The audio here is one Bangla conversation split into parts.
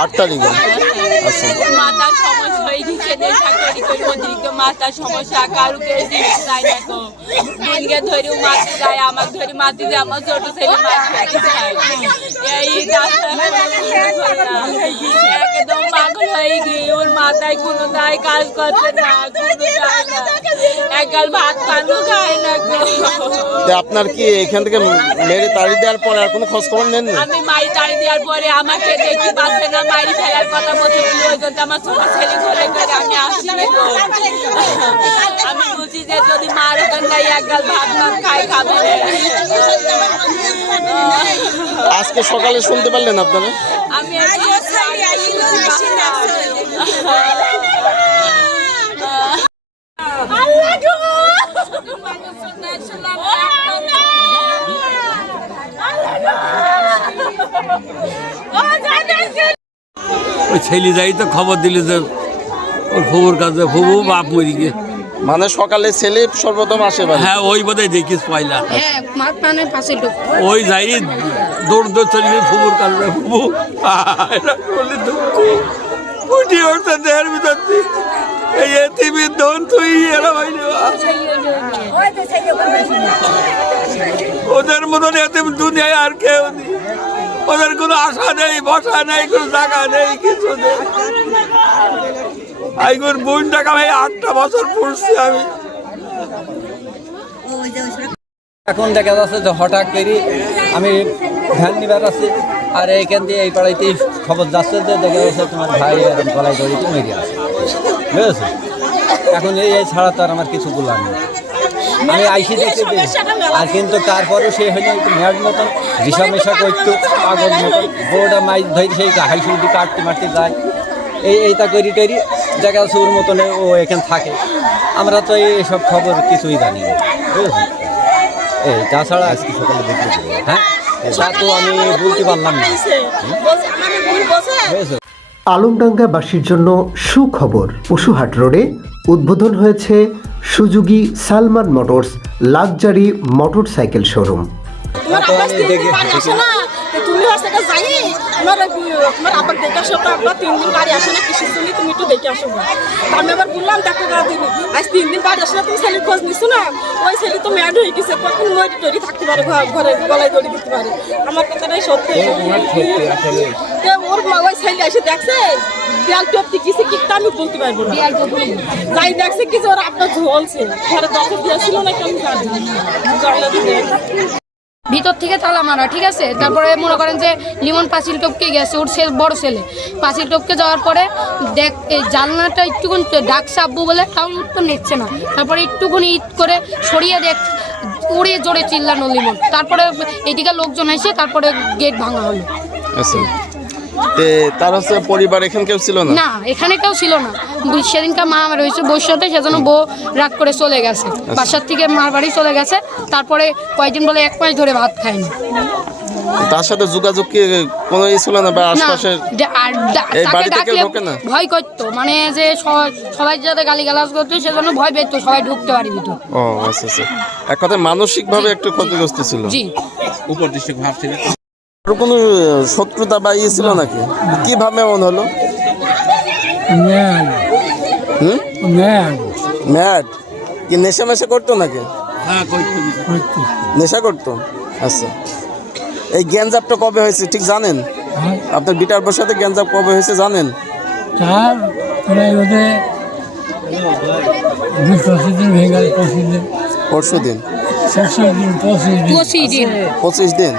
8 তারিখে। আচ্ছা মাথার সমস্যা হয়ে গেছে, নেশা করি করি অতিরিক্ত মাথার সমস্যা, কারুকে যায় না তো বোনকে ধরে মাতি যায়, আমাকে ধরে মাতি যায়, আমার ছোট ছেলে মাতি যায়, এই একদম পাগল হয়ে গিয়ে ওর মাথায় কোনো দায় কাজ করছে না, কোনো যায় না, একগাল ভাত পানো খায় না। আপনার কি এখান থেকে মেরে তাড়ি দেওয়ার পরে আর কোনো খোঁজ খবর নেন? আমি মাই তাড়ি দেওয়ার পরে আমাকে দেখতে পাচ্ছে না, মারি ফেলার কথা বলছে, ওই জন্য আমার ছোট ছেলে ধরে করে আমি আসিনি তো। আমি বুঝি যে যদি মার ওখান যাই একগাল ভাত ভাত খাই খাবে। আজকে সকালে শুনতে পারলেন আপনারা? আমি ওই ছেলে যাই তো খবর দিলে যে ওর খবর কাজে ফুবু বাপ মরি গিয়ে, মানে সকালে ছেলে সর্বপ্রথম আসে বাড়ি? হ্যাঁ ওই বোধহয় দেখিস পয়লা, ওই ওই যাই দৌড় দৌড় চলে গিয়ে ফুবুর কাজে ফুবু এটা করলে দুঃখ উঠি উঠতে দেহের ভিতর এই এতিমির দন তুই এরা ভাইলে ওদের মতন এতিম দুনিয়ায় আর কেউ নেই, ওদের কোনো আশা নেই, বসা নেই, কোনো জায়গা নেই, কিছু নেই। আইগুর বোন টাকা ভাই 8টা বছর পড়ছি আমি। এখন দেখা যাচ্ছে যে হঠাৎ করে আমি ধ্যান নিবার আছি, আর এইখান দিয়ে এই পাড়াইতেই খবর যাচ্ছে যে দেখা যাচ্ছে তোমার ভাই এরকম গলায় দড়িতে মেরে আছে, বুঝেছো? এখন এই ছাড়া তো আর আমার কিছু বলার নেই। আমি আইসি দেখতে আর কিন্তু তারপরেও সে হয়তো একটু মেয়াদ মতন দিশা মেশা করতো, পাগল মতন বউটা মাইক ধরে সেই হাইসি দিয়ে কাটতে মারতে যায়, এইটা করি টরি দেখা যাচ্ছে ওর মতন ও এখানে থাকে। আমরা তো এইসব খবর কিছুই জানি না, বুঝেছো? এই তাছাড়া আজকে সকালে দেখতে, হ্যাঁ তা তো আমি বলতে পারলাম না, বুঝেছো? আলমডাঙ্গাবাসীর জন্য সুখবর, পশুহাট রোডে উদ্বোধন হয়েছে Suzuki Salman motors luxury motorcycle showroom. তুমি যাই তোমার আবার দেখে আসো, তো আবার 3 দিন বাড়ি আসে না, কিসের জন্য তুমি একটু দেখে আসো। আমি আবার বললাম দেখো দিন আজ 3 দিন বাড়ি আসে না, তুমি ছেলের খোঁজ নিছো না, ওই ছেলে তো ম্যাড হয়ে গেছে, কখন মরি টরি থাকতে পারে, ঘরে গলায় দড়ি দিতে পারে। আমার কথাটাই সত্যি, ওর মা ওই ছেলে এসে দেখছে দেয়াল টপতে গেছে কি তা আমি বলতে পারবো না, যাই দেখছে কি যে ওরা আপনার ঝলছে ঘরে দখল দিয়েছিল না, কেমন ভিতর থেকে তালা মারা, ঠিক আছে। তারপরে মনে করেন যে লিমন পাঁচিল টপকে গেছে, ওর বড় ছেলে পাঁচিল টপকে যাওয়ার পরে দেখ এই জানলাটা একটুখানি ডাকছে আব্বু বলে, তাও উত্তর নিচ্ছে না। তারপরে একটুখানি ঈদ করে সরিয়ে দেখ উড়ে জোরে চিল্লানো লিমন, তারপরে এদিকে লোকজন এসে তারপরে গেট ভাঙা হলো। আচ্ছা তার হচ্ছে পরিবার এখানে কেউ ছিল না? না এখানে কেউ ছিল না, সেদিনকার মা আমার হয়েছে বউর সাথে, সেজন্য বউ রাগ করে চলে গেছে, বাসার থেকে মার বাড়ি চলে গেছে। তারপরে কয়েকদিন বলে 1 মাস ধরে ভাত খায়নি। তার সাথে যোগাযোগ কি কোনো ছিল না বা আশপাশে এই বাড়িতে কেউ ঢোকে না? ভয় করতো, মানে যে সবাই যাতে গালিগালাজ করতো সেজন্য ভয় পেতো সবাই ঢুকতে পারি ভিতর। ও আচ্ছা আচ্ছা, এক কথায় মানসিকভাবে একটু ক্ষতিগ্রস্ত ছিল। জি, উপর দৃষ্টি ভাবছিল। আর কোনো শত্রুতা বা ইয়ে ছিল নাকি? কিভাবে এমন হলো? ম্যাড কি নেশা মেশা করতো নাকি? হ্যাঁ নেশা করতো। আচ্ছা এই গ্যাঞ্জাবটা কবে হয়েছে ঠিক জানেন? আপনার বিটার বসাতে গ্যাঞ্জাব কবে হয়েছে জানেন? পরশু দিন, 25 দিন।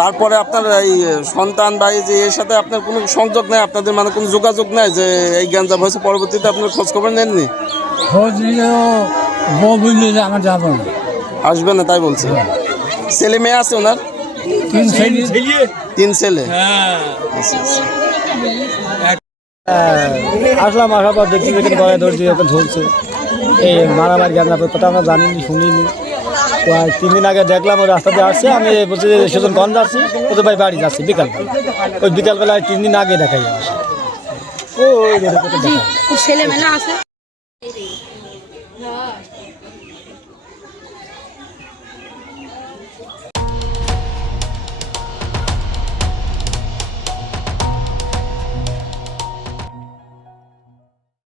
তারপরে আপনার এই সন্তান বা এই যে এর সাথে আপনার কোনো সংযোগ নেই, আপনাদের মানে কোনো যোগাযোগ নেই যে এই গ্যাঞ্জাব হয়েছে? পরবর্তীতে আপনার খোঁজ খবর নেননি? খোঁজ নিলেও বউ বুঝলে যে আমার যাবো না, আসবে না তাই বলছে। ছেলে মেয়ে আছে ওনার? 3 ছেলে। আচ্ছা আচ্ছা। আসলাম, আসার পর দেখছি যেখানে গলায় ধরছি ওখানে ঝুলছে, এই মারামারি জ্ঞান কথা আমরা জানিনি শুনিনি। তো 3 দিন আগে দেখলাম ওই রাস্তা দিয়ে আসছে, আমি বলছি যে সেজন গঞ্জ যাচ্ছি, বলতে ভাই বাড়ি যাচ্ছি বিকালবেলা। ওই বিকালবেলায় 3 দিন আগে দেখাই আসে, ওই ছেলে মেলা আছে।